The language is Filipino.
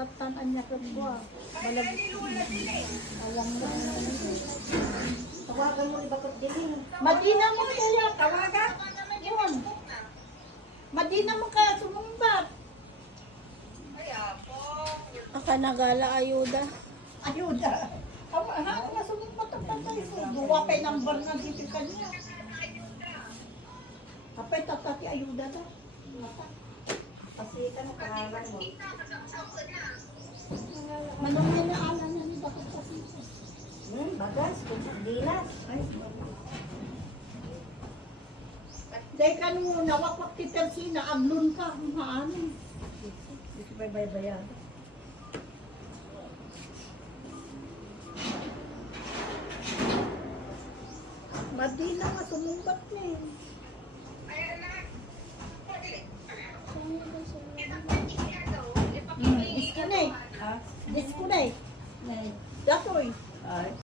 tatanan niya ka buwa. Balagis. Alam mo. Tawagan mo ni Bakit Diling. Madina mo kaya, tawagan. Yun. Madina mo kaya sumumbat. Aka nagala ayuda. Ayuda. Ha, masumumbat ang patay ko. Duwa pa yung number na dito kanya. Kapay tatati ayuda na. Kasi ka na pangalan mo. Manong niya na alam na ni Bakit kasi. Bagas, kung dilas. Ay, dahil ka nung nawakwak ti Tersina, aglun ka, maanin. Hindi ka bay-bayan. Madina nga, sumumbat na eh. Disco na eh. Disco na eh. Datoy. Ay.